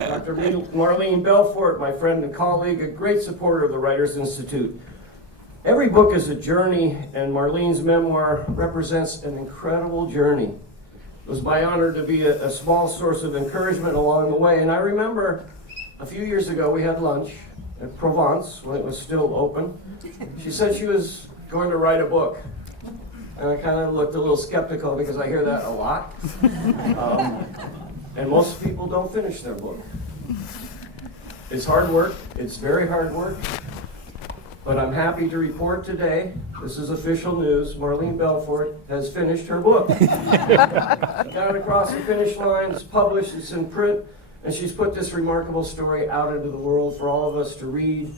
Dr. Marlene Belfort, my friend and colleague, a great supporter of the Writers Institute. Every book is a journey, and Marlene's memoir represents an incredible journey. It was my honor to be a small source of encouragement along the way, and I remember a few years ago we had lunch at Provence when it was still open. She said she was going to write a book, and I kind of looked a little skeptical because I hear that a lot. And most people don't finish their book. It's hard work, it's very hard work, but I'm happy to report today, this is official news, Marlene Belfort has finished her book. She got it across the finish line, it's published, it's in print, and she's put this remarkable story out into the world for all of us to read,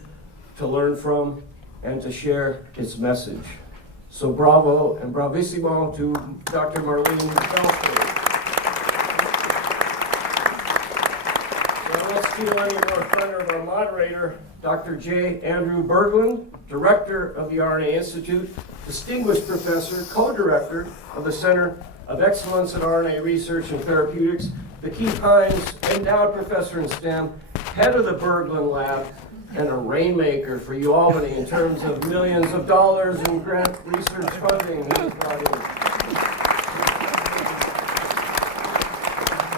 to learn from, and to share its message. So bravo and bravissimo to Dr. Marlene Belfort. Let's steal any more thunder of our moderator, Dr. J. Andrew Berglund, Director of the RNA Institute, Distinguished Professor, Co-Director of the Center of Excellence in RNA Research and Therapeutics, the Keith Hines Endowed Professor in STEM, Head of the Berglund Lab, and a rainmaker for you Albany in terms of millions of dollars in grant research funding he has brought in.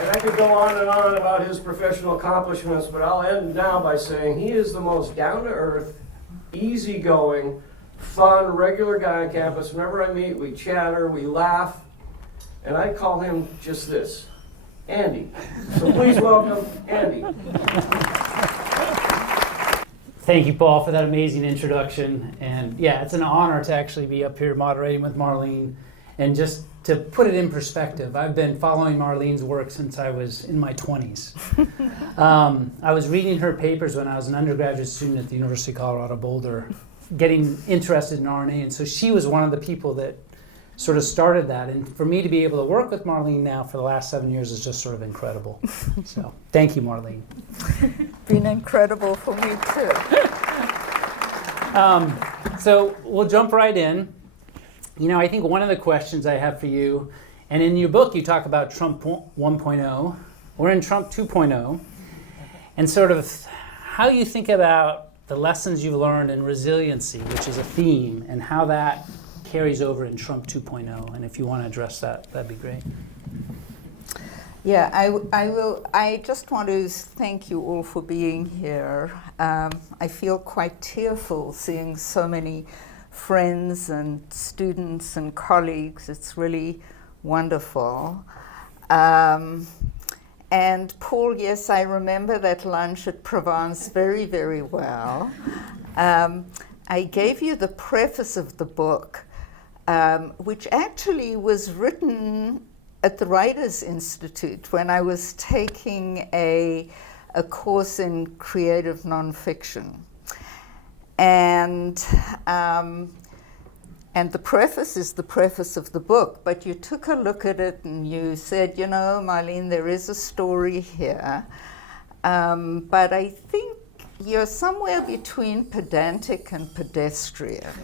And I could go on and on about his professional accomplishments, but I'll end now by saying he is the most down-to-earth, easygoing, fun, regular guy on campus. Whenever I meet, we chatter, we laugh, and I call him just this, Andy. So please welcome Andy. Thank you, Paul, for that amazing introduction. And yeah, it's an honor to actually be up here moderating with Marlene. And just to put it in perspective, I've been following Marlene's work since I was in my 20s. I was reading her papers when I was an undergraduate student at the University of Colorado Boulder, getting interested in RNA. And so she was one of the people that sort of started that. And for me to be able to work with Marlene now for the last 7 years is just sort of incredible. So thank you, Marlene. Been incredible for me too. So we'll jump right in. You know, I think one of the questions I have for you, and in your book you talk about Trump 1.0, we're in Trump 2.0, and sort of how you think about the lessons you've learned in resiliency, which is a theme, and how that carries over in Trump 2.0. And if you want to address that, that'd be great. Yeah, I will. I just want to thank you all for being here. I feel quite tearful seeing so many friends and students and colleagues. It's really wonderful. And Paul, yes, I remember that lunch at Provence very, very well. I gave you the preface of the book, which actually was written at the Writers Institute when I was taking a course in creative nonfiction. And the preface is the preface of the book, but you took a look at it and you said, you know, Marlene, there is a story here, but I think you're somewhere between pedantic and pedestrian.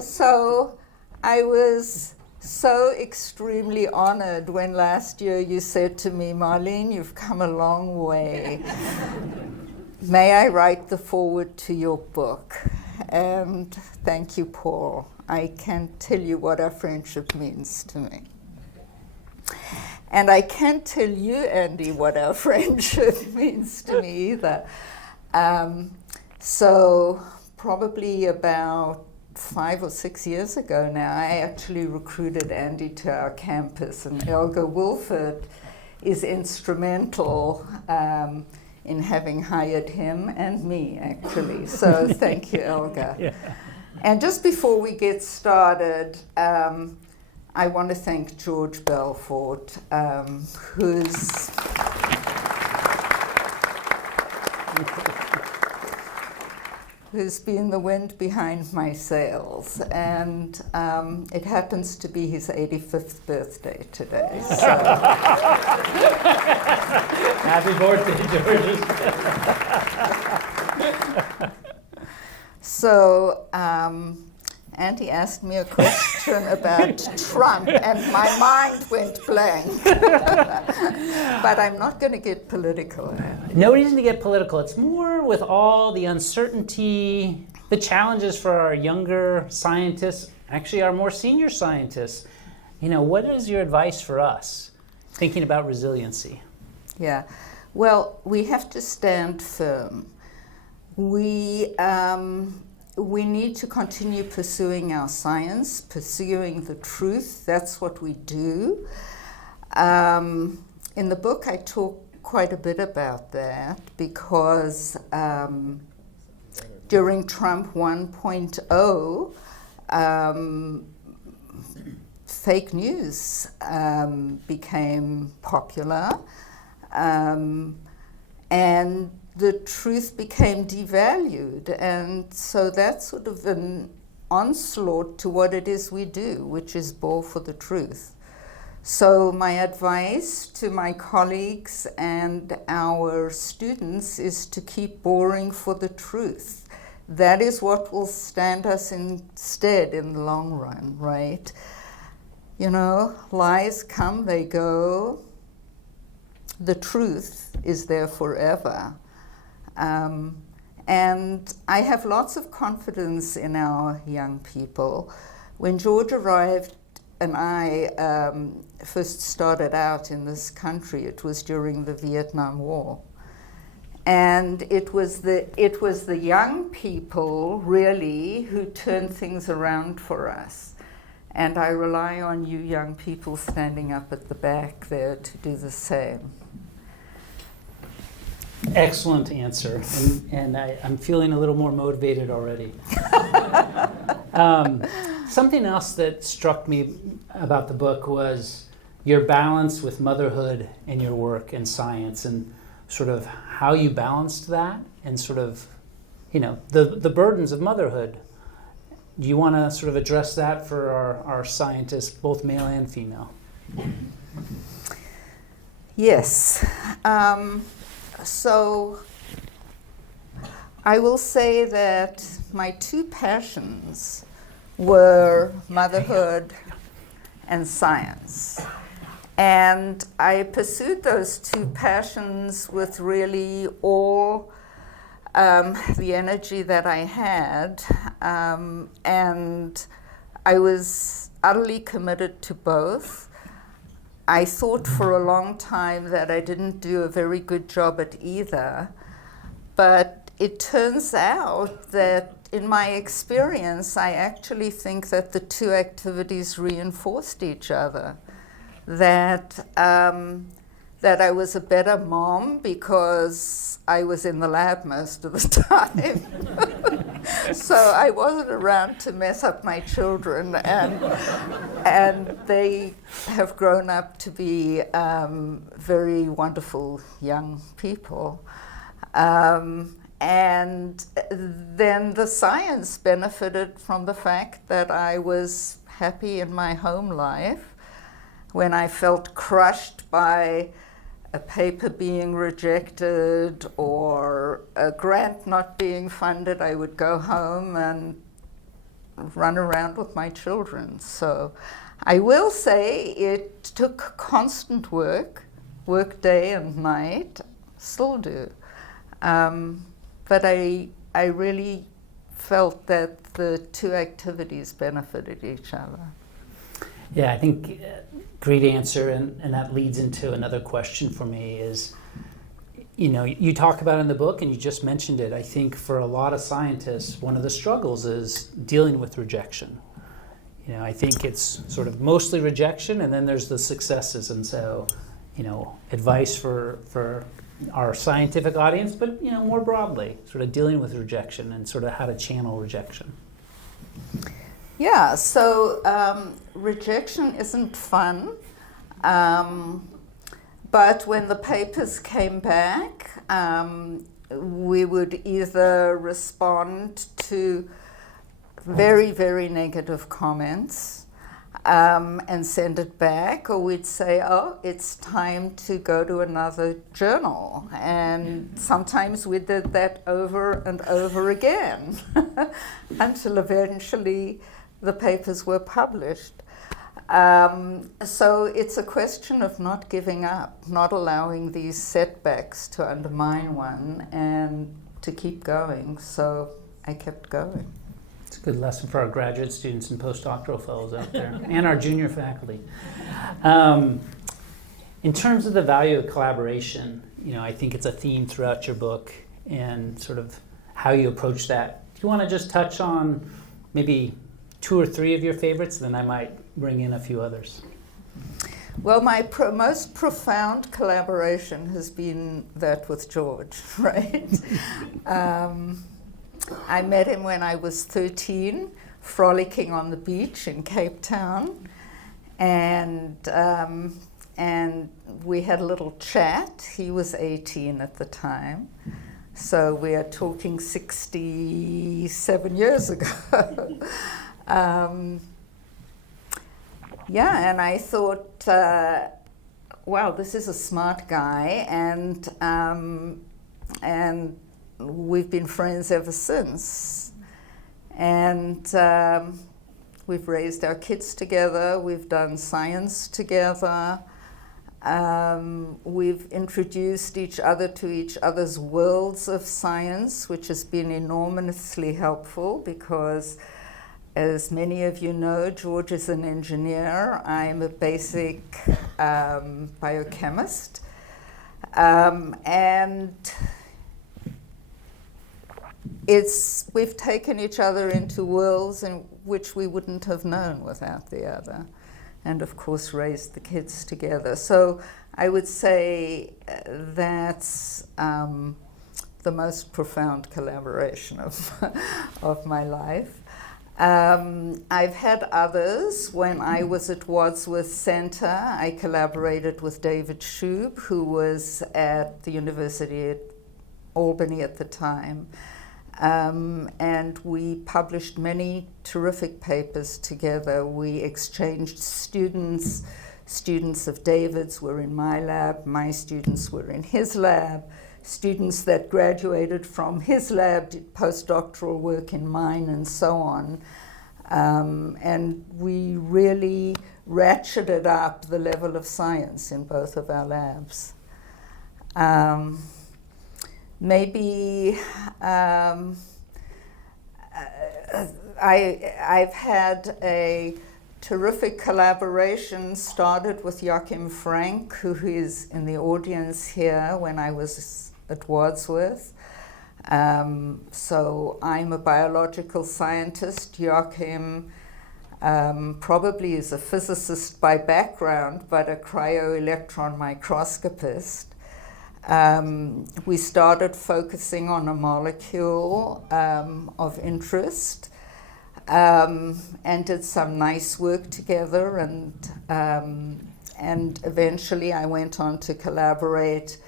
So I was so extremely honored when last year you said to me, Marlene, you've come a long way. May I write the foreword to your book? And thank you, Paul. I can't tell you what our friendship means to me. And I can't tell you, Andy, what our friendship means to me either. So probably about 5 or 6 years ago now, I actually recruited Andy to our campus, and Elga Wolfert is instrumental in having hired him and me, actually. So thank you, Elga. Yeah. And just before we get started, I want to thank George Belfort, who's been the wind behind my sails. And it happens to be his 85th birthday today. So. Happy birthday, George. So, Andy asked me a question about Trump, and my mind went blank. But I'm not going to get political. No reason to get political. It's more with all the uncertainty, the challenges for our younger scientists, actually our more senior scientists. What is your advice for us thinking about resiliency? Yeah. Well, we have to stand firm. We need to continue pursuing our science, pursuing the truth. That's what we do. In the book, I talk quite a bit about that because during Trump 1.0, fake news became popular, and the truth became devalued. And so that's sort of an onslaught to what it is we do, which is bore for the truth. So my advice to my colleagues and our students is to keep boring for the truth. That is what will stand us instead in the long run, right? Lies come, they go. The truth is there forever. And I have lots of confidence in our young people. When George arrived and I first started out in this country, it was during the Vietnam War. And it was the young people, really, who turned things around for us. And I rely on you young people standing up at the back there to do the same. Excellent answer, and I'm feeling a little more motivated already. Something else that struck me about the book was your balance with motherhood and your work in science, and sort of how you balanced that, and sort of, the burdens of motherhood. Do you want to sort of address that for our scientists, both male and female? Yes. So I will say that my two passions were motherhood and science. And I pursued those two passions with really all the energy that I had. And I was utterly committed to both. I thought for a long time that I didn't do a very good job at either, but it turns out that in my experience, I actually think that the two activities reinforced each other. That I was a better mom because I was in the lab most of the time. So I wasn't around to mess up my children, and they have grown up to be very wonderful young people. And then the science benefited from the fact that I was happy in my home life. When I felt crushed by a paper being rejected or a grant not being funded, I would go home and run around with my children. So I will say it took constant work day and night, still do. But I really felt that the two activities benefited each other. Yeah, I think great answer, and that leads into another question for me is, you talk about it in the book and you just mentioned it. I think for a lot of scientists, one of the struggles is dealing with rejection. I think it's sort of mostly rejection, and then there's the successes. And so, advice for our scientific audience, but more broadly, sort of dealing with rejection and sort of how to channel rejection. Yeah, so rejection isn't fun, but when the papers came back, we would either respond to very, very negative comments and send it back, or we'd say, oh, it's time to go to another journal. And sometimes we did that over and over again until eventually the papers were published. So it's a question of not giving up, not allowing these setbacks to undermine one, and to keep going. So I kept going. It's a good lesson for our graduate students and postdoctoral fellows out there, and our junior faculty. In terms of the value of collaboration, I think it's a theme throughout your book, and sort of how you approach that. Do you want to just touch on maybe 2 or 3 of your favorites? Then I might bring in a few others. Well, my most profound collaboration has been that with George, right? I met him when I was 13, frolicking on the beach in Cape Town, and we had a little chat. He was 18 at the time, so we are talking 67 years ago. And I thought, wow, this is a smart guy, and we've been friends ever since. And we've raised our kids together, we've done science together, we've introduced each other to each other's worlds of science, which has been enormously helpful because, as many of you know, George is an engineer. I'm a basic biochemist. And we've taken each other into worlds in which we wouldn't have known without the other. And of course, raised the kids together. So I would say that's the most profound collaboration of my life. I've had others. When I was at Wadsworth Center, I collaborated with David Shub, who was at the University at Albany at the time. And we published many terrific papers together. We exchanged students. Students of David's were in my lab. My students were in his lab. Students that graduated from his lab did postdoctoral work in mine, and so on. And we really ratcheted up the level of science in both of our labs. I've had a terrific collaboration, started with Joachim Frank, who is in the audience here when I was at Wadsworth. So I'm a biological scientist. Joachim probably is a physicist by background, but a cryo-electron microscopist. We started focusing on a molecule of interest, and did some nice work together, and eventually I went on to collaborate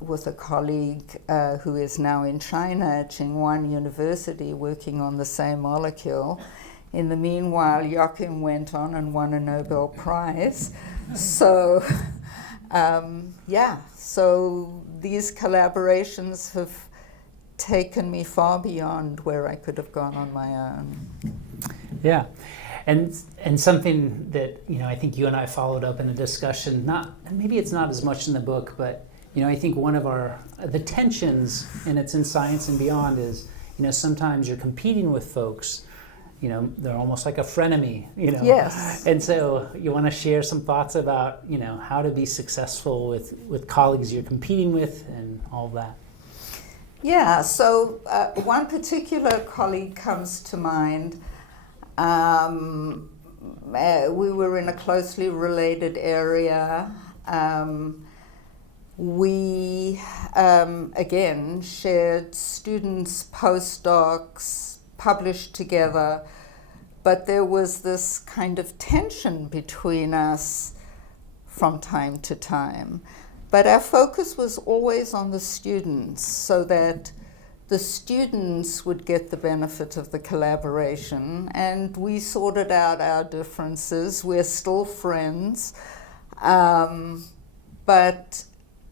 with a colleague who is now in China at Tsinghua University working on the same molecule. In the meanwhile, Joachim went on and won a Nobel Prize. So, so these collaborations have taken me far beyond where I could have gone on my own. Yeah, and something that I think you and I followed up in a discussion. Maybe it's not as much in the book, but I think one of the tensions, and it's in science and beyond, is sometimes you're competing with folks. They're almost like a frenemy. Yes. And so you want to share some thoughts about how to be successful with colleagues you're competing with and all of that. Yeah, so one particular colleague comes to mind. We were in a closely related area. We, again, shared students, postdocs, published together, but there was this kind of tension between us from time to time. But our focus was always on the students, so that the students would get the benefit of the collaboration, and we sorted out our differences. We're still friends, but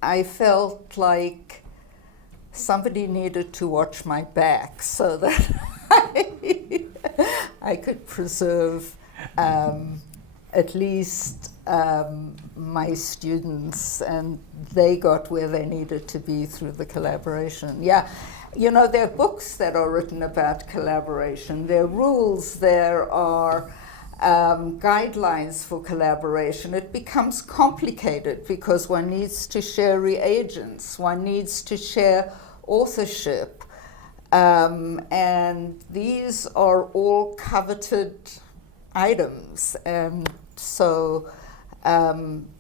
I felt like somebody needed to watch my back so that I I could preserve at least my students, and they got where they needed to be through the collaboration. Yeah, you know, there are books that are written about collaboration. There are rules, there are guidelines for collaboration. It becomes complicated because one needs to share reagents, one needs to share authorship, and these are all coveted items, and so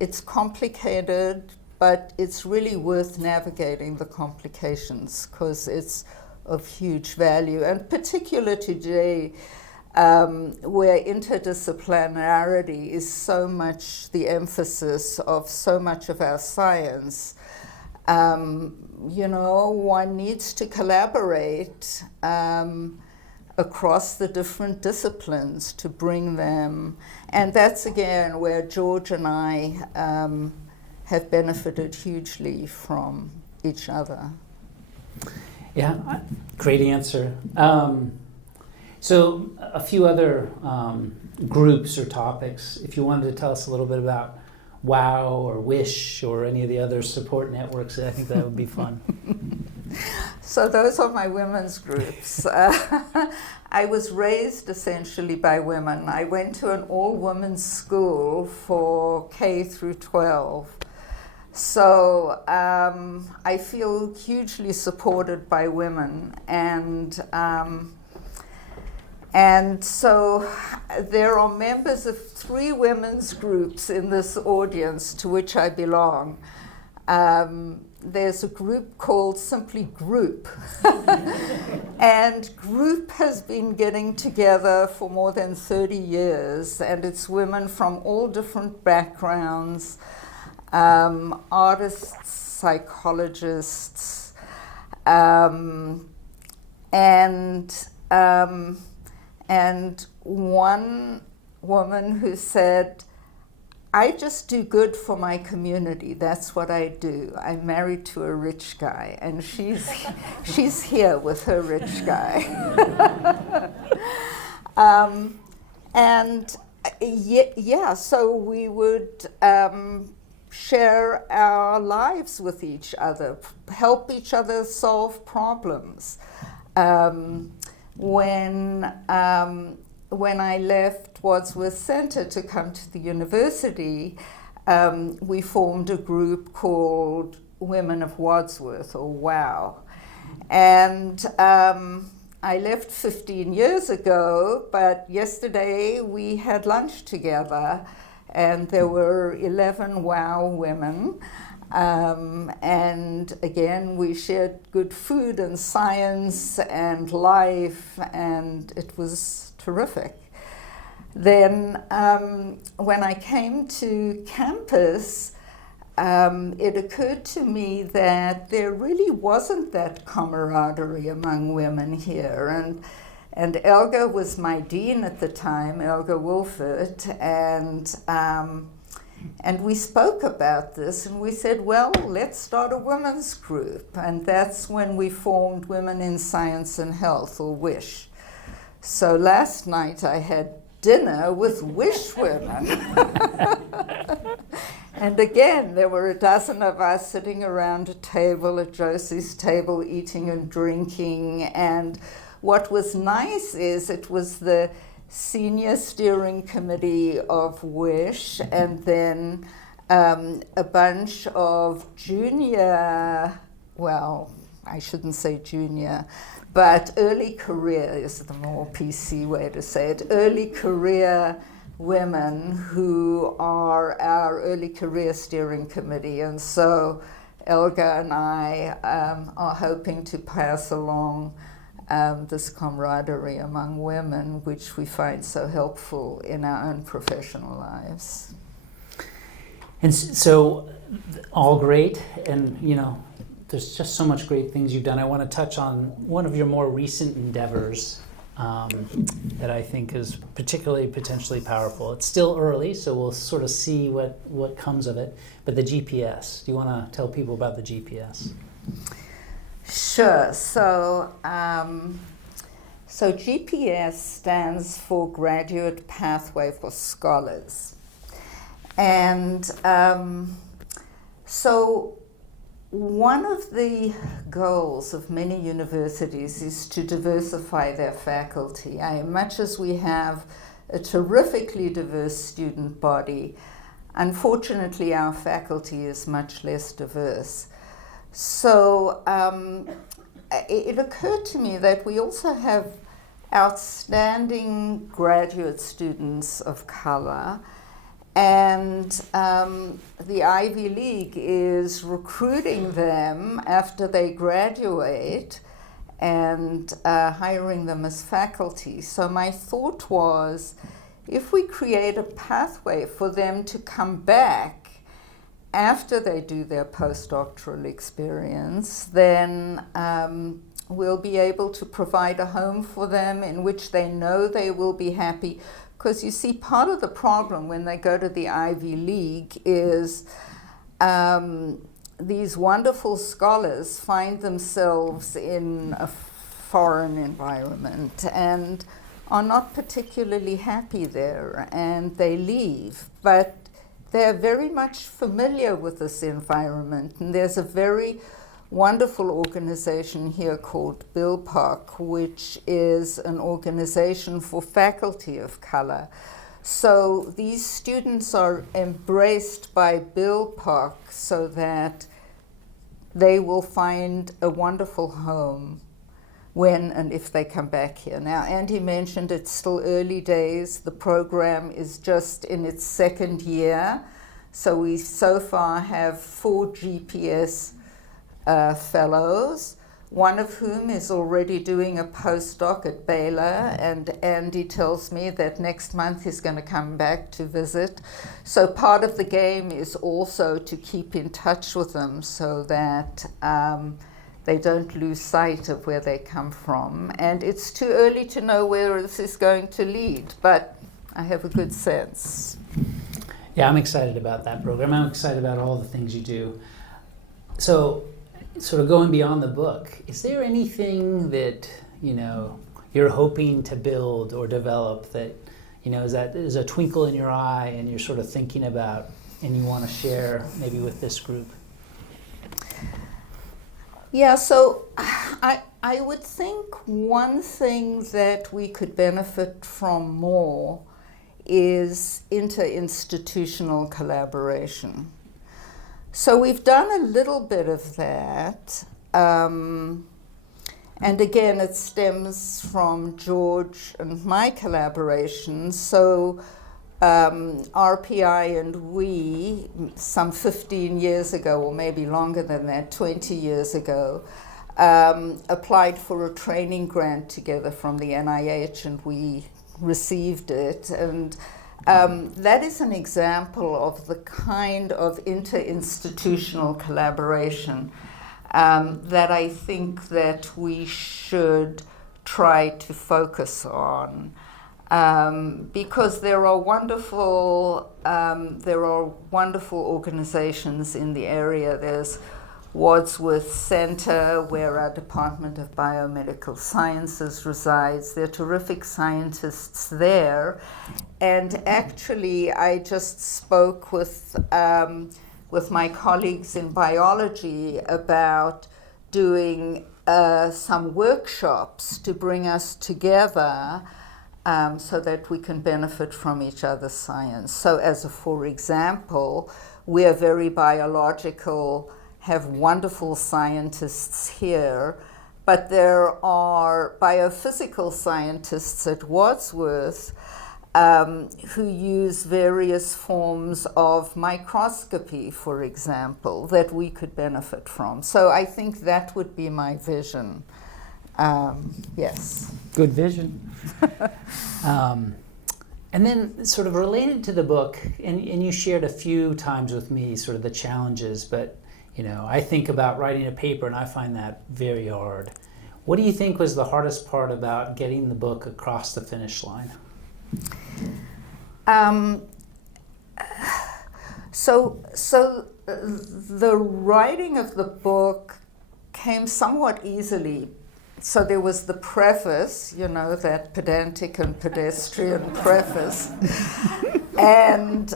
it's complicated, but it's really worth navigating the complications because it's of huge value, and particular today where interdisciplinarity is so much the emphasis of so much of our science. You know, one needs to collaborate across the different disciplines to bring them, and that's again where George and I have benefited hugely from each other. Yeah, great answer. So a few other groups or topics, if you wanted to tell us a little bit about WOW or WISH or any of the other support networks, I think that would be fun. So those are my women's groups. I was raised essentially by women. I went to an all-women's school for K through 12. So I feel hugely supported by women, and so there are members of 3 women's groups in this audience to which I belong. There's a group called simply Group. And Group has been getting together for more than 30 years, and it's women from all different backgrounds, artists, psychologists, and one woman who said, I just do good for my community. That's what I do. I'm married to a rich guy, and she's here with her rich guy. So we would share our lives with each other, help each other solve problems. When I left Wadsworth Center to come to the university, we formed a group called Women of Wadsworth, or WOW. And I left 15 years ago, but yesterday we had lunch together, and there were 11 WOW women. And again, we shared good food and science and life, and it was terrific. Then when I came to campus, it occurred to me that there really wasn't that camaraderie among women here. And Elga was my dean at the time, Elga Wolfert, and we spoke about this, and we said, well, let's start a women's group. And that's when we formed Women in Science and Health, or WISH. So last night I had dinner with WISH women. And again, there were a dozen of us sitting around a table at Josie's table, eating and drinking. And what was nice is it was the senior steering committee of WISH, and then a bunch of junior, well, I shouldn't say junior, but early career is the more PC way to say it, early career women who are our early career steering committee. And so Elga and I are hoping to pass along this camaraderie among women, which we find so helpful in our own professional lives. And so, all great, and you know, there's just so much great things you've done. I want to touch on one of your more recent endeavors that I think is particularly potentially powerful. It's still early, so we'll sort of see what comes of it, but the GPS. Do you want to tell people about the GPS? Sure. So, So GPS stands for Graduate Pathway for Scholars. And so one of the goals of many universities is to diversify their faculty. Much as we have a terrifically diverse student body, unfortunately our faculty is much less diverse. So it occurred to me that we also have outstanding graduate students of color, and the Ivy League is recruiting them after they graduate and hiring them as faculty. So my thought was, if we create a pathway for them to come back after they do their postdoctoral experience, then we'll be able to provide a home for them in which they know they will be happy. Because you see, part of the problem when they go to the Ivy League is these wonderful scholars find themselves in a foreign environment and are not particularly happy there, and they leave. But they're very much familiar with this environment, and there's a very wonderful organization here called BILPOC, which is an organization for faculty of color. So these students are embraced by BILPOC so that they will find a wonderful home when and if they come back here. Now, Andy mentioned it's still early days. The program is just in its second year. So we so far have 4 GPS fellows, one of whom is already doing a postdoc at Baylor, and Andy tells me that next month he's going to come back to visit. So part of the game is also to keep in touch with them so that they don't lose sight of where they come from. And it's too early to know where this is going to lead, but I have a good sense. Yeah, I'm excited about that program. I'm excited about all the things you do. So, sort of going beyond the book, is there anything that, you're hoping to build or develop that, is a twinkle in your eye and you're sort of thinking about and you want to share maybe with this group? Yeah, so I would think one thing that we could benefit from more is interinstitutional collaboration. So we've done a little bit of that, and again it stems from George and my collaboration. So RPI and we, some 15 years ago, or maybe longer than that, 20 years ago, applied for a training grant together from the NIH, and we received it. And that is an example of the kind of interinstitutional collaboration that I think that we should try to focus on. Because there are wonderful organizations in the area. There's Wadsworth Center, where our Department of Biomedical Sciences resides. There are terrific scientists there. And actually, I just spoke with my colleagues in biology about doing some workshops to bring us together so that we can benefit from each other's science. So for example, we are very biological, have wonderful scientists here, but there are biophysical scientists at Wadsworth who use various forms of microscopy, for example, that we could benefit from. So I think that would be my vision. Yes. Good vision. And then sort of related to the book, and you shared a few times with me sort of the challenges, but I think about writing a paper and I find that very hard. What do you think was the hardest part about getting the book across the finish line? So the writing of the book came somewhat easily so there was the preface, you know, that pedantic and pedestrian preface, and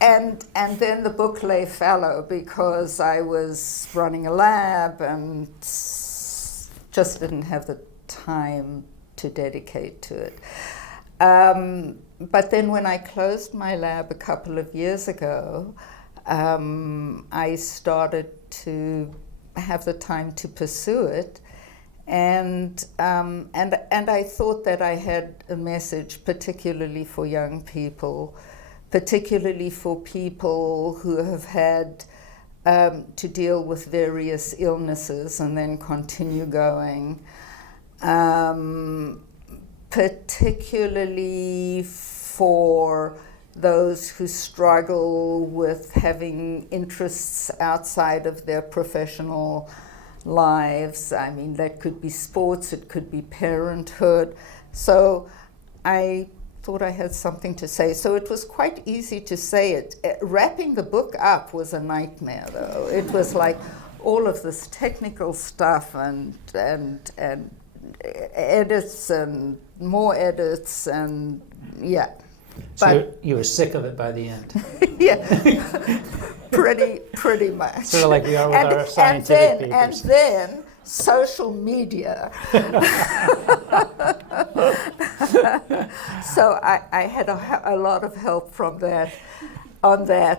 then the book lay fallow because I was running a lab and just didn't have the time to dedicate to it. But then when I closed my lab a couple of years ago, I started to have the time to pursue it. And I thought that I had a message, particularly for young people, particularly for people who have had to deal with various illnesses and then continue going, particularly for those who struggle with having interests outside of their professional lives. I mean, that could be sports, it could be parenthood. So I thought I had something to say. So it was quite easy to say it. Wrapping the book up was a nightmare, though. It was like all of this technical stuff and edits and more edits and yeah. So But you were sick of it by the end. yeah, pretty much. Sort of like we are with our scientific papers. And then social media. So I had a lot of help from that,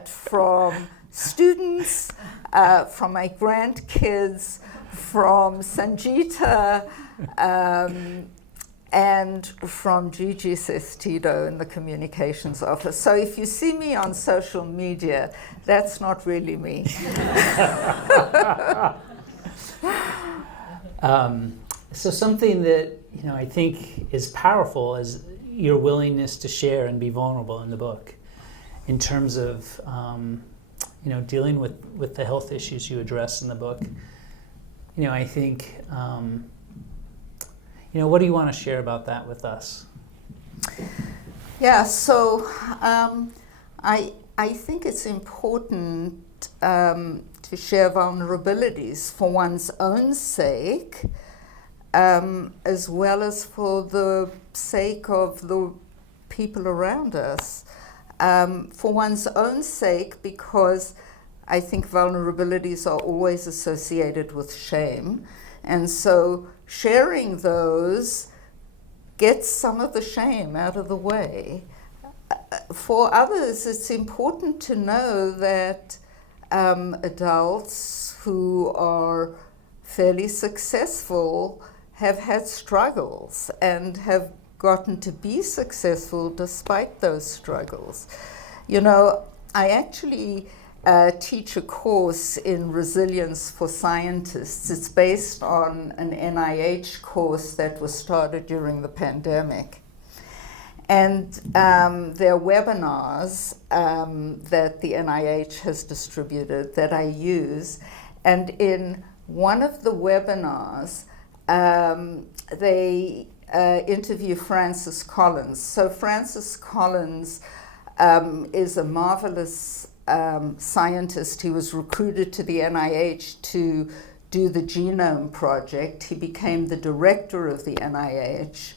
from students, from my grandkids, from Sanjita, and from Gigi Sestito in the communications office. So if you see me on social media, that's not really me. So something that I think is powerful is your willingness to share and be vulnerable in the book, in terms of dealing with the health issues you address in the book. I think. What do you want to share about that with us? Yeah, so I think it's important to share vulnerabilities for one's own sake, as well as for the sake of the people around us. For one's own sake, because I think vulnerabilities are always associated with shame. And so sharing those gets some of the shame out of the way. For others, it's important to know that adults who are fairly successful have had struggles and have gotten to be successful despite those struggles. I actually teach a course in resilience for scientists. It's based on an NIH course that was started during the pandemic. And there are webinars that the NIH has distributed that I use. And in one of the webinars, they interview Francis Collins. So Francis Collins is a marvelous scientist. He was recruited to the NIH to do the genome project. He became the director of the NIH,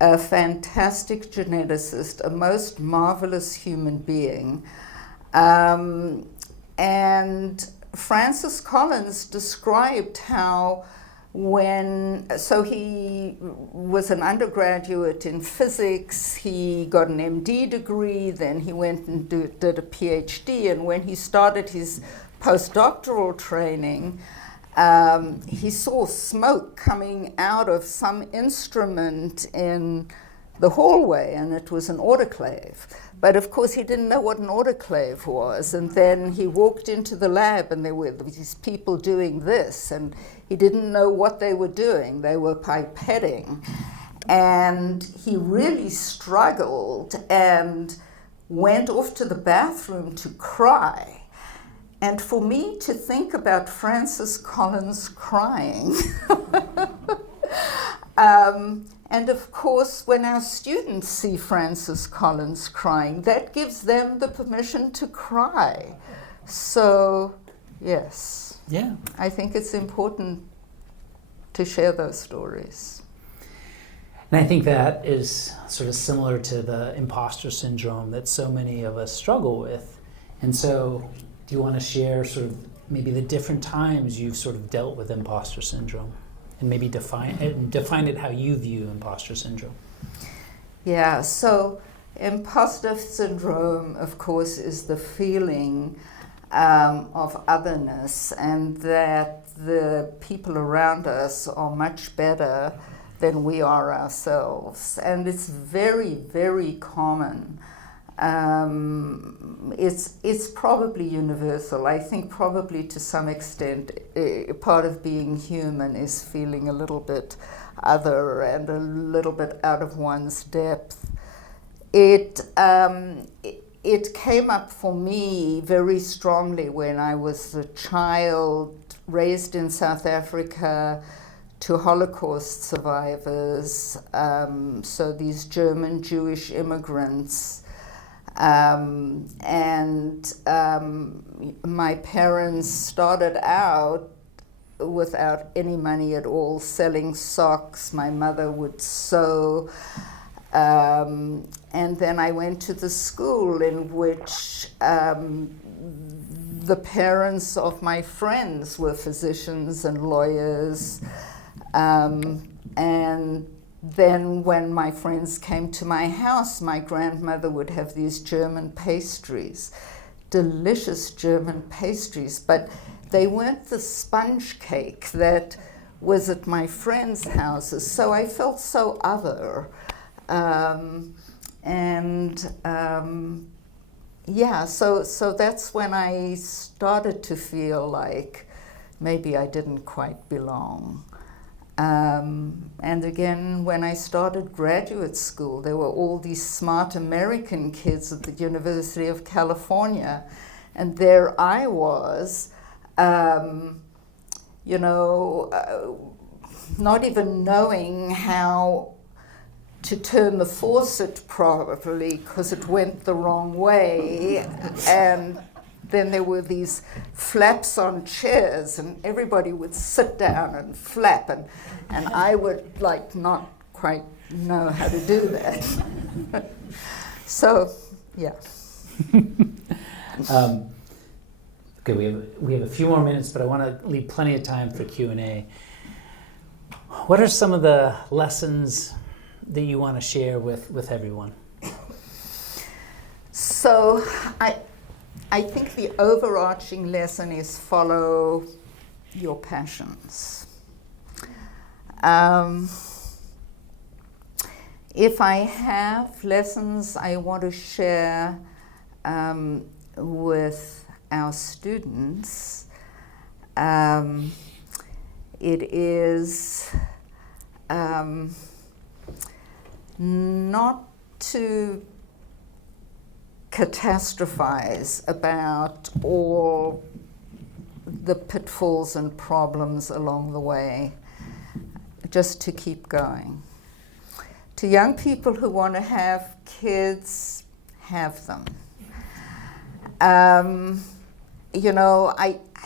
a fantastic geneticist, a most marvelous human being. And Francis Collins described how he was an undergraduate in physics, he got an MD degree, then he went and did a PhD, and when he started his postdoctoral training, he saw smoke coming out of some instrument in the hallway, and it was an autoclave. But of course he didn't know what an autoclave was, and then he walked into the lab and there were these people doing this, and he didn't know what they were doing. They were pipetting. And he really struggled and went off to the bathroom to cry. And for me to think about Francis Collins crying, and of course, when our students see Francis Collins crying, that gives them the permission to cry. So, yes. Yeah. I think it's important share those stories. And I think that is sort of similar to the imposter syndrome that so many of us struggle with. And so do you want to share sort of maybe the different times you've sort of dealt with imposter syndrome and maybe define it how you view imposter syndrome? Yeah, so imposter syndrome, of course, is the feeling of otherness, and that the people around us are much better than we are ourselves. And it's very, very common. It's probably universal. I think probably to some extent part of being human is feeling a little bit other and a little bit out of one's depth. It came up for me very strongly when I was a child raised in South Africa to Holocaust survivors, so these German Jewish immigrants. My parents started out without any money at all, selling socks. My mother would sew. And then I went to the school in which the parents of my friends were physicians and lawyers. And then when my friends came to my house, my grandmother would have these German pastries, delicious German pastries, but they weren't the sponge cake that was at my friends' houses. So I felt so other. So that's when I started to feel like maybe I didn't quite belong. And again, when I started graduate school, there were all these smart American kids at the University of California, and there I was, not even knowing how to turn the faucet properly because it went the wrong way, and then there were these flaps on chairs, and everybody would sit down and flap, and I would not quite know how to do that. So, yeah. Okay, we have a few more minutes, but I want to leave plenty of time for Q&A. What are some of the lessons that you want to share with everyone? So, I think the overarching lesson is follow your passions. If I have lessons I want to share with our students, it is not to catastrophize about all the pitfalls and problems along the way, just to keep going. To young people who want to have kids, have them. I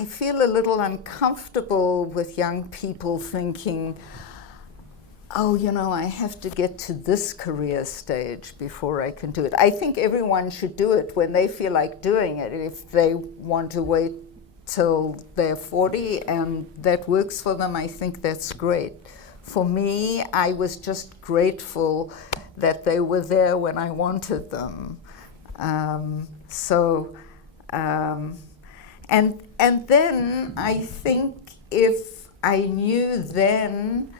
feel a little uncomfortable with young people thinking, I have to get to this career stage before I can do it. I think everyone should do it when they feel like doing it. If they want to wait till they're 40 and that works for them, I think that's great. For me, I was just grateful that they were there when I wanted them. And then I think if I knew then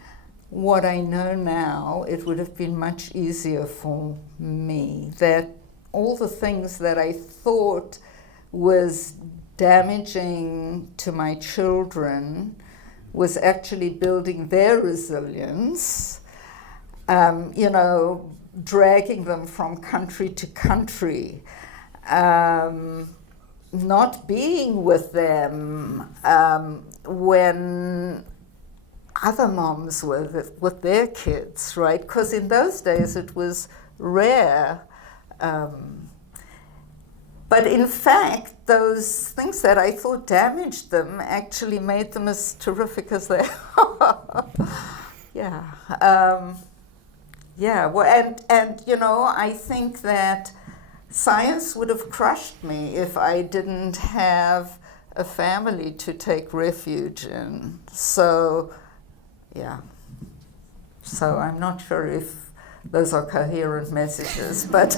what I know now, it would have been much easier for me. That all the things that I thought was damaging to my children was actually building their resilience, dragging them from country to country, not being with them when other moms were with their kids, right? Because in those days it was rare. But in fact, those things that I thought damaged them actually made them as terrific as they are. Yeah. Yeah. Well, and you know, I think that science would have crushed me if I didn't have a family to take refuge in. So, yeah. So I'm not sure if those are coherent messages, but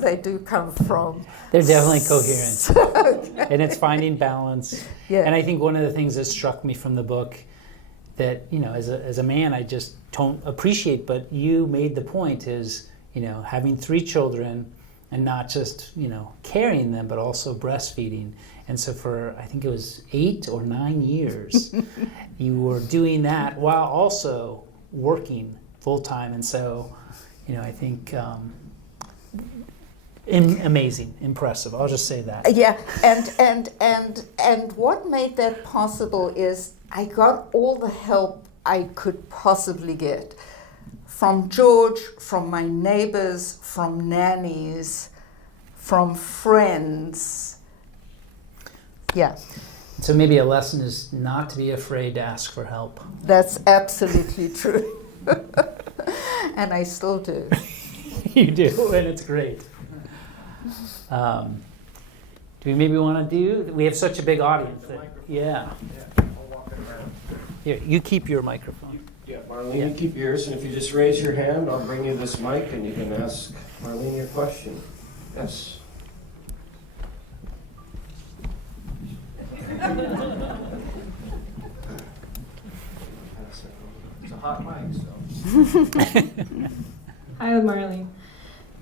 they do come from... They're definitely coherent. Okay. And it's finding balance. Yeah. And I think one of the things that struck me from the book that, you know, as a man, I just don't appreciate, but you made the point is, you know, having 3 children and not just, you know, carrying them, but also breastfeeding. And so for, I think it was 8 or 9 years, you were doing that while also working full time. And so, you know, I think amazing, impressive. I'll just say that. Yeah, and what made that possible is I got all the help I could possibly get from George, from my neighbors, from nannies, from friends. Yeah. So maybe a lesson is not to be afraid to ask for help. That's absolutely true. And I still do. You do, and it's great. Do we maybe want to do? We have such a big audience. Yeah. I'll walk it around. Here, you keep your microphone. Yeah, Marlene, you keep yours, and if you just raise your hand, I'll bring you this mic, and you can ask Marlene your question. Yes. It's a hot mic, so. Hi, I'm Marlene.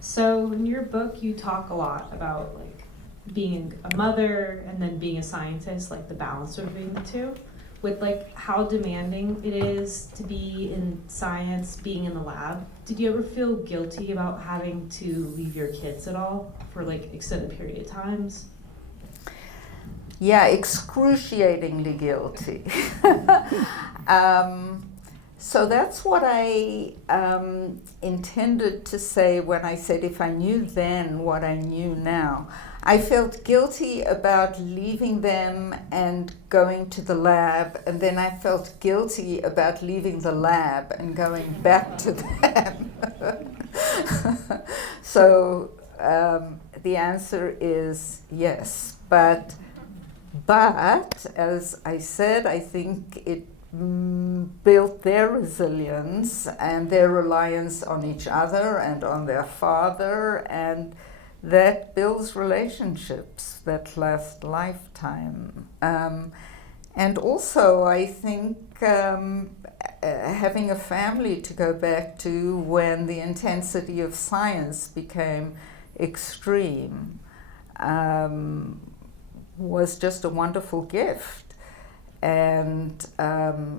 So in your book, you talk a lot about like being a mother and then being a scientist, like the balance between the two, with like how demanding it is to be in science, being in the lab. Did you ever feel guilty about having to leave your kids at all for like extended period of times? Yeah, excruciatingly guilty. So that's what I intended to say when I said if I knew then what I knew now. I felt guilty about leaving them and going to the lab, and then I felt guilty about leaving the lab and going back to them. So the answer is yes, but as I said, I think it built their resilience and their reliance on each other and on their father, and that builds relationships that last lifetime. And also, I think having a family to go back to when the intensity of science became extreme was just a wonderful gift. And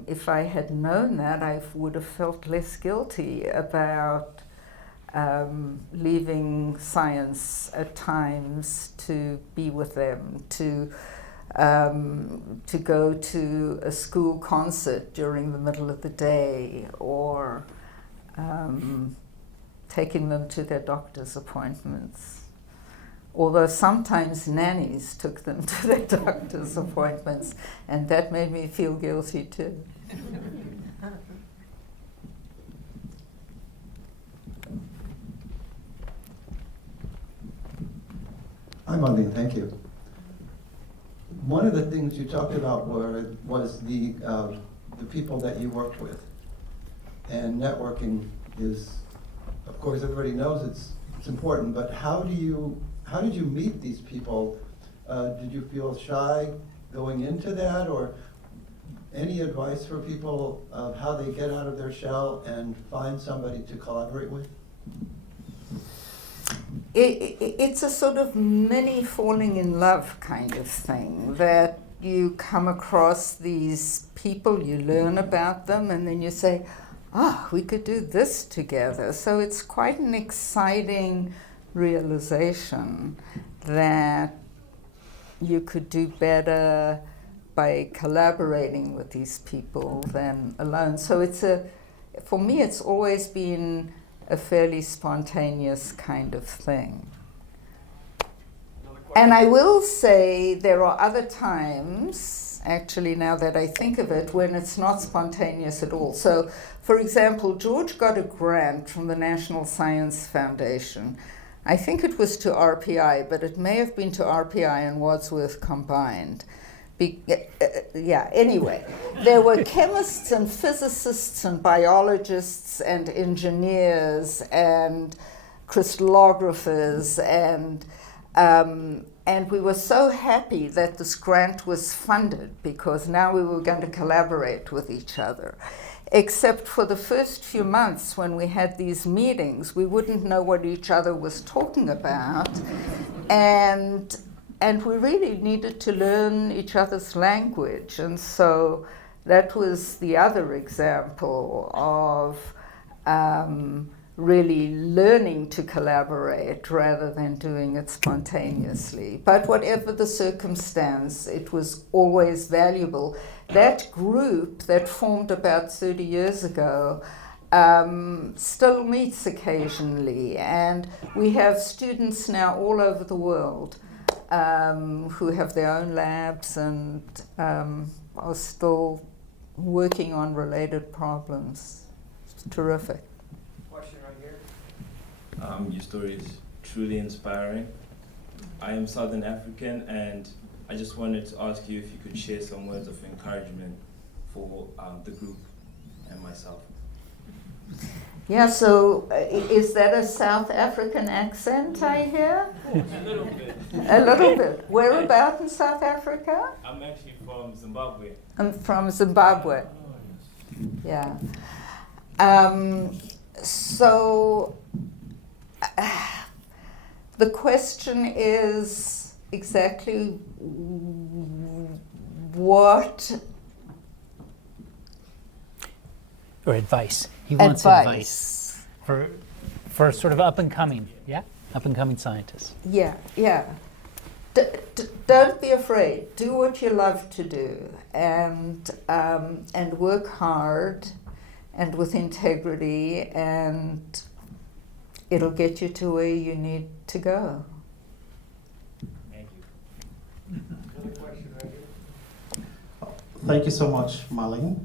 if I had known that, I would have felt less guilty about leaving science at times to be with them, to go to a school concert during the middle of the day, or taking them to their doctor's appointments. Although sometimes nannies took them to their doctor's appointments, and that made me feel guilty too. Hi, Marlene, thank you. One of the things you talked about was the people that you worked with. And networking is, of course, everybody knows it's important, but how did you meet these people? Did you feel shy going into that, or any advice for people of how they get out of their shell and find somebody to collaborate with? It's a sort of mini falling in love kind of thing, that you come across these people, you learn about them, and then you say, we could do this together. So it's quite an exciting realization that you could do better by collaborating with these people than alone. So for me, it's always been a fairly spontaneous kind of thing. Another And I will say there are other times, actually now that I think of it, when it's not spontaneous at all. So, for example, George got a grant from the National Science Foundation. I think it was to RPI, but it may have been to RPI and Wadsworth combined. Anyway, there were chemists and physicists and biologists and engineers and crystallographers and we were so happy that this grant was funded because now we were going to collaborate with each other. Except for the first few months when we had these meetings, we wouldn't know what each other was talking about. And we really needed to learn each other's language. And so that was the other example of really learning to collaborate rather than doing it spontaneously. But whatever the circumstance, it was always valuable. That group that formed about 30 years ago still meets occasionally, and we have students now all over the world who have their own labs and are still working on related problems. It's terrific. Question right here. Your story is truly inspiring. I am Southern African, and I just wanted to ask you if you could share some words of encouragement for the group and myself. Yeah, so is that a South African accent I hear? A little bit. A little bit. Whereabout in South Africa? I'm actually from Zimbabwe. I'm from Zimbabwe. Yeah. So the question is exactly what? Or advice. He wants advice for sort of up and coming scientists. Yeah. Don't be afraid. Do what you love to do, and work hard, and with integrity, and it'll get you to where you need to go. Thank you. Another question right here. Thank you so much, Marlene,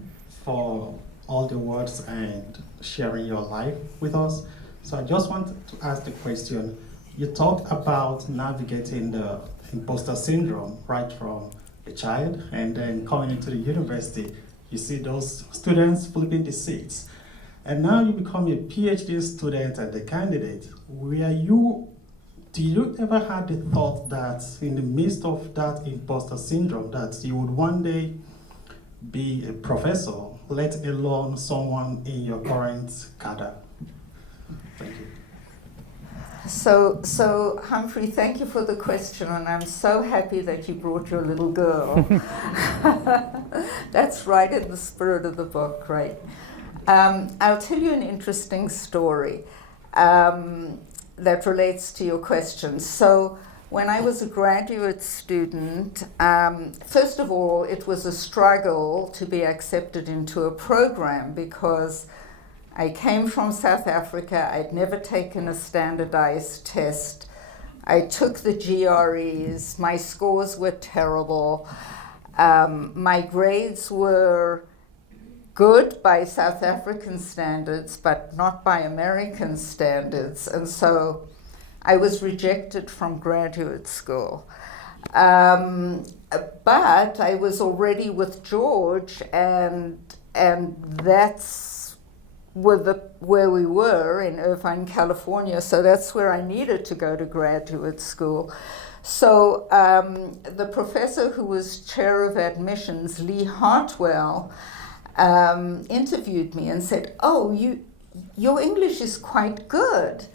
for all the words and sharing your life with us. So I just want to ask the question. You talked about navigating the imposter syndrome right from a child, and then coming into the university, you see those students flipping the seats. And now you become a PhD student and a candidate. Do you ever had the thought that in the midst of that imposter syndrome that you would one day be a professor, let alone someone in your current cadre? Thank you. So Humphrey, thank you for the question, and I'm so happy that you brought your little girl. That's right in the spirit of the book, right? I'll tell you an interesting story that relates to your question. So when I was a graduate student, first of all, it was a struggle to be accepted into a program because I came from South Africa. I'd never taken a standardized test. I took the GREs. My scores were terrible. My grades were good by South African standards, but not by American standards. And so I was rejected from graduate school. But I was already with George, and that's where we were in Irvine, California. So that's where I needed to go to graduate school. So the professor who was chair of admissions, Lee Hartwell, interviewed me and said, "Oh, your English is quite good."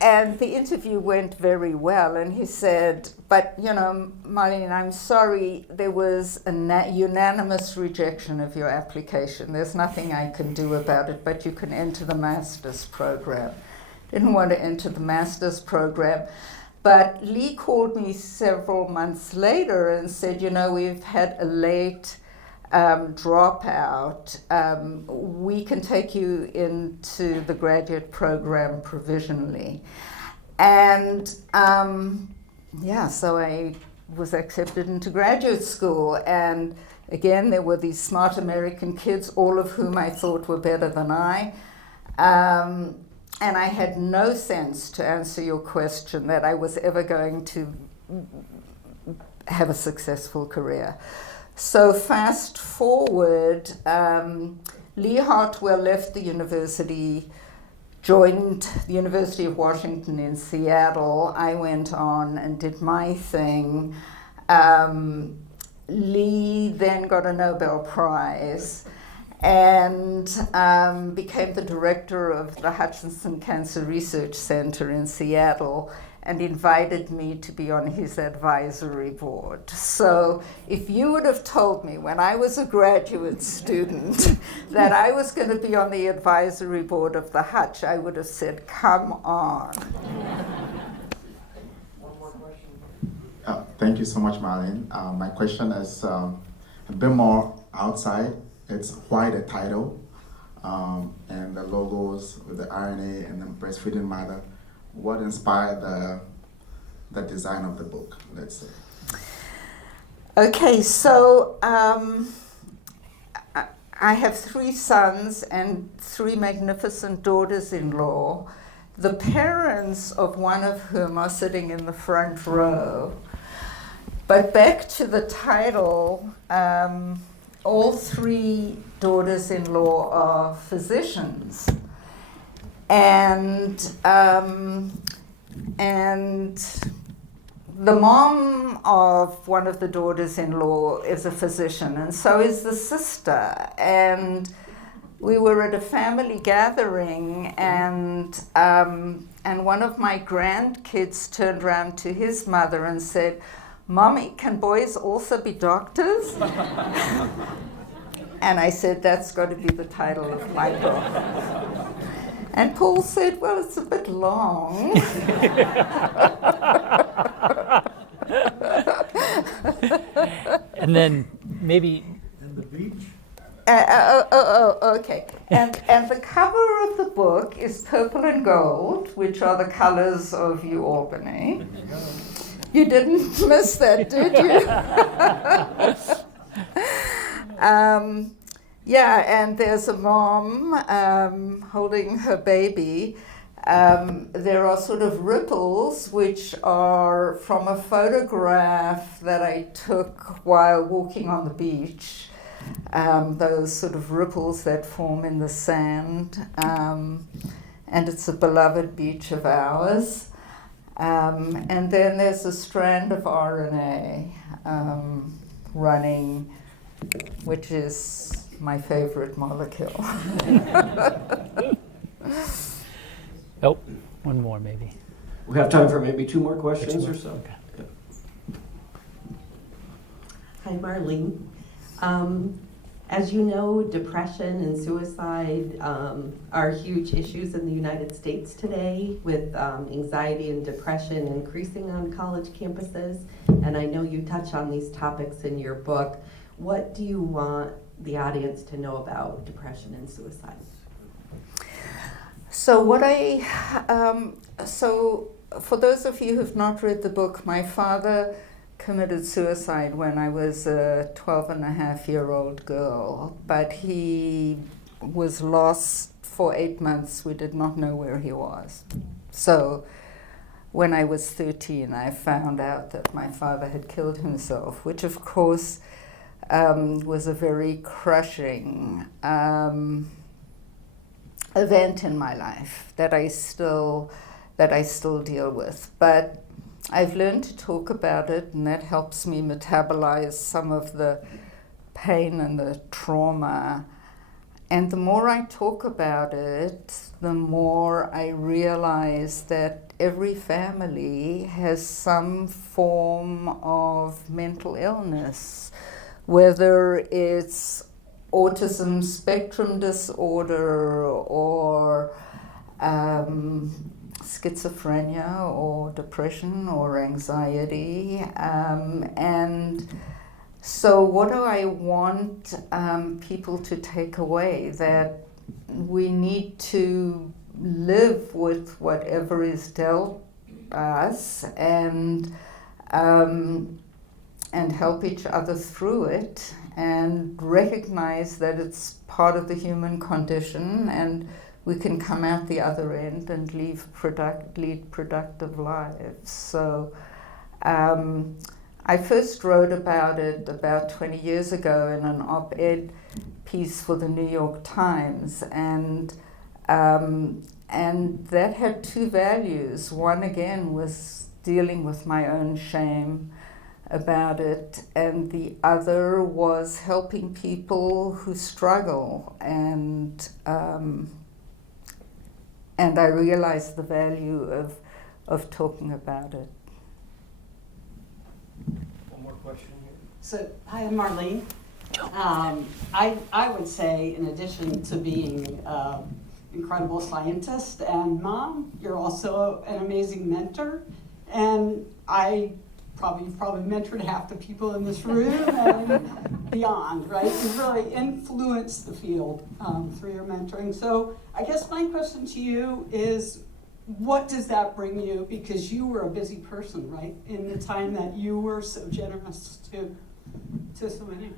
And the interview went very well, and he said, "But, Marlene, I'm sorry, there was a unanimous rejection of your application. There's nothing I can do about it, but you can enter the master's program." Didn't want to enter the master's program. But Lee called me several months later and said, "We've had a late dropout. We can take you into the graduate program provisionally." And so I was accepted into graduate school. And again, there were these smart American kids, all of whom I thought were better than I. And I had no sense, to answer your question, that I was ever going to have a successful career. So fast forward, Lee Hartwell left the university, joined the University of Washington in Seattle. I went on and did my thing. Lee then got a Nobel Prize and became the director of the Hutchinson Cancer Research Center in Seattle and invited me to be on his advisory board. So if you would have told me when I was a graduate student that I was going to be on the advisory board of the Hutch, I would have said, come on. One more question. Thank you so much, Marlene. My question is a bit more outside. It's why the title and the logos with the RNA and the breastfeeding mother. What inspired the design of the book, let's say? Okay, so I have 3 sons and 3 magnificent daughters-in-law, the parents of one of whom are sitting in the front row. But back to the title, all 3 daughters-in-law are physicians. And the mom of one of the daughters-in-law is a physician, and so is the sister. And we were at a family gathering, and one of my grandkids turned around to his mother and said, "Mommy, can boys also be doctors?" And I said, that's got to be the title of my book. And Paul said, well, it's a bit long. And then maybe... And the beach? Okay. And the cover of the book is purple and gold, which are the colors of Albany. You didn't miss that, did you? And there's a mom holding her baby. There are sort of ripples, which are from a photograph that I took while walking on the beach. Those sort of ripples that form in the sand. And it's a beloved beach of ours. And then there's a strand of RNA running, which is my favorite molecule. Oh, one more maybe. We have time for maybe 2 more questions or so. Okay. Hi, Marlene. As you know, depression and suicide are huge issues in the United States today, with anxiety and depression increasing on college campuses. And I know you touch on these topics in your book. What do you want the audience to know about depression and suicide? So for those of you who've not read the book, my father committed suicide when I was a 12-and-a-half-year-old girl, but he was lost for 8 months. We did not know where he was. So when I was 13, I found out that my father had killed himself, which of course was a very crushing event in my life that I still deal with. But I've learned to talk about it, and that helps me metabolize some of the pain and the trauma. And the more I talk about it, the more I realize that every family has some form of mental illness, whether it's autism spectrum disorder or schizophrenia or depression or anxiety. And so what do I want people to take away? That we need to live with whatever is dealt us and help each other through it and recognize that it's part of the human condition and we can come out the other end and lead productive lives. So I first wrote about it about 20 years ago in an op-ed piece for the New York Times, and that had two values. One, again, was dealing with my own shame about it, and the other was helping people who struggle, and I realized the value of talking about it. One more question here. So, hi, I'm Marlene. I would say, in addition to being an incredible scientist and mom, you're also an amazing mentor. And you've probably mentored half the people in this room and beyond, right? You've really influenced the field through your mentoring. So I guess my question to you is, what does that bring you? Because you were a busy person, right? In the time that you were so generous to so many.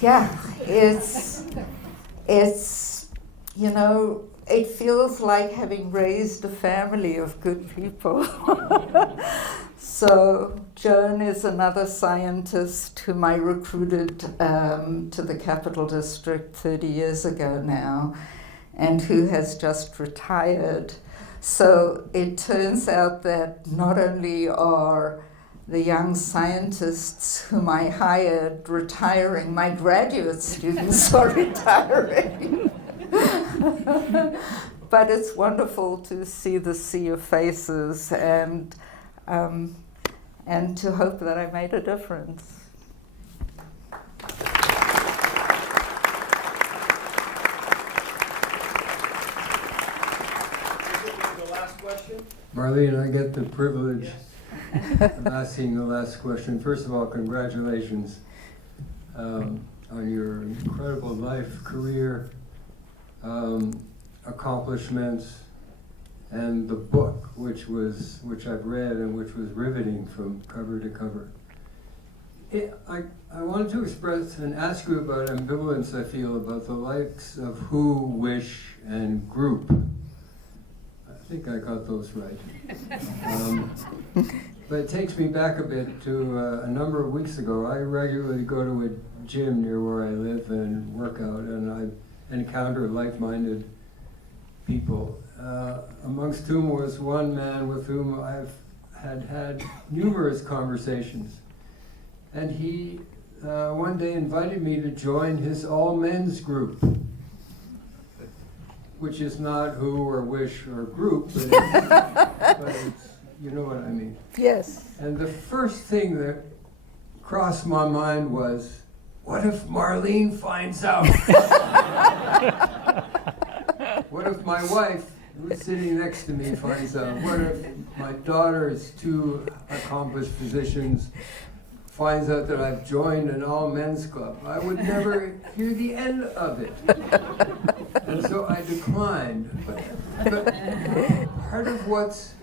Yeah, it's it feels like having raised a family of good people. So Joan is another scientist whom I recruited to the Capital District 30 years ago now, and who has just retired. So it turns out that not only are the young scientists whom I hired retiring, my graduate students are retiring. But it's wonderful to see the sea of faces and to hope that I made a difference. The last question? Marlene, I get the privilege of asking the last question. First of all, congratulations on your incredible life, career, accomplishments, and the book, which I've read and which was riveting from cover to cover. I wanted to express and ask you about ambivalence I feel about the likes of who, wish, and group. I think I got those right. But it takes me back a bit to a number of weeks ago. I regularly go to a gym near where I live and work out, and I encounter like-minded people, amongst whom was one man with whom I've had numerous conversations. And he one day invited me to join his all-men's group, which is not who or wish or group, but it's, you know what I mean. Yes. And the first thing that crossed my mind was, what if Marlene finds out? What if my wife, who's sitting next to me, finds out? What if my daughter's two accomplished physicians finds out that I've joined an all-men's club? I would never hear the end of it. And so I declined. But part of what's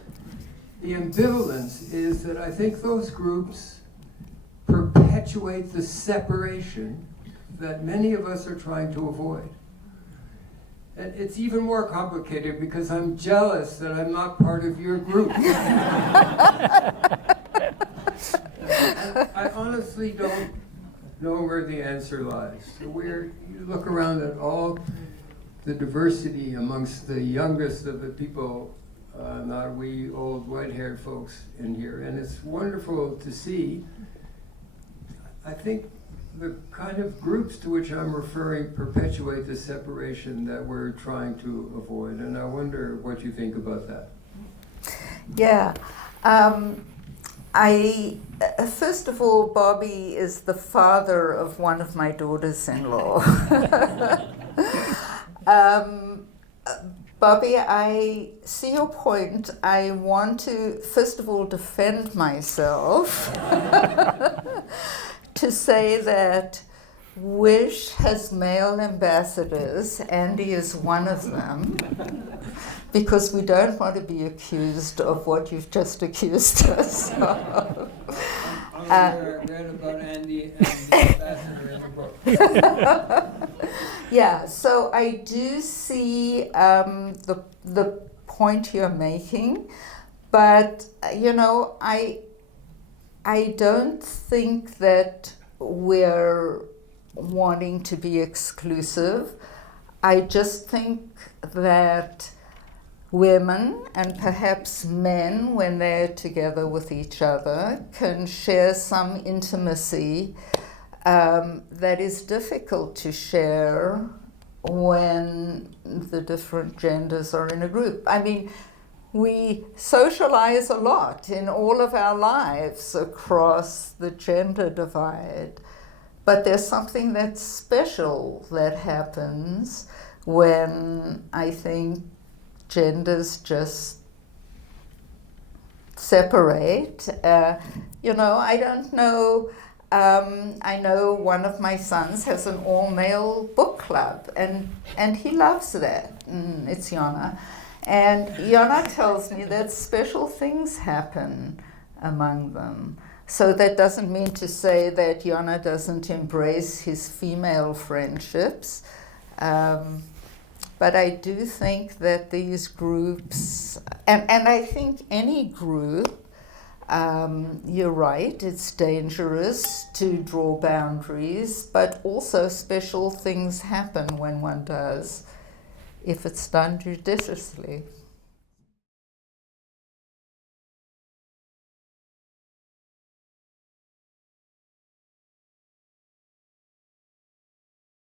the ambivalence is that I think those groups perpetuate the separation that many of us are trying to avoid. And it's even more complicated because I'm jealous that I'm not part of your group. And I honestly don't know where the answer lies. So you look around at all the diversity amongst the youngest of the people, not we old white-haired folks in here, and it's wonderful to see. I think the kind of groups to which I'm referring perpetuate the separation that we're trying to avoid, and I wonder what you think about that. Yeah. First of all, Bobby is the father of one of my daughters-in-law. Bobby, I see your point. I want to, first of all, defend myself to say that wish has male ambassadors. Andy is one of them, because we don't want to be accused of what you've just accused us of. I read about Andy and the ambassador in the book. Yeah, so I do see the point you're making, but I don't think that we're wanting to be exclusive. I just think that women and perhaps men, when they're together with each other, can share some intimacy that is difficult to share when the different genders are in a group. I mean, we socialize a lot in all of our lives across the gender divide, but there's something that's special that happens when I think genders just separate. I don't know. I know one of my sons has an all-male book club, and he loves that. It's Yana. And Yana tells me that special things happen among them. So that doesn't mean to say that Yana doesn't embrace his female friendships. But I do think that these groups, and I think any group, you're right, it's dangerous to draw boundaries, but also special things happen when one does, if it's done judiciously.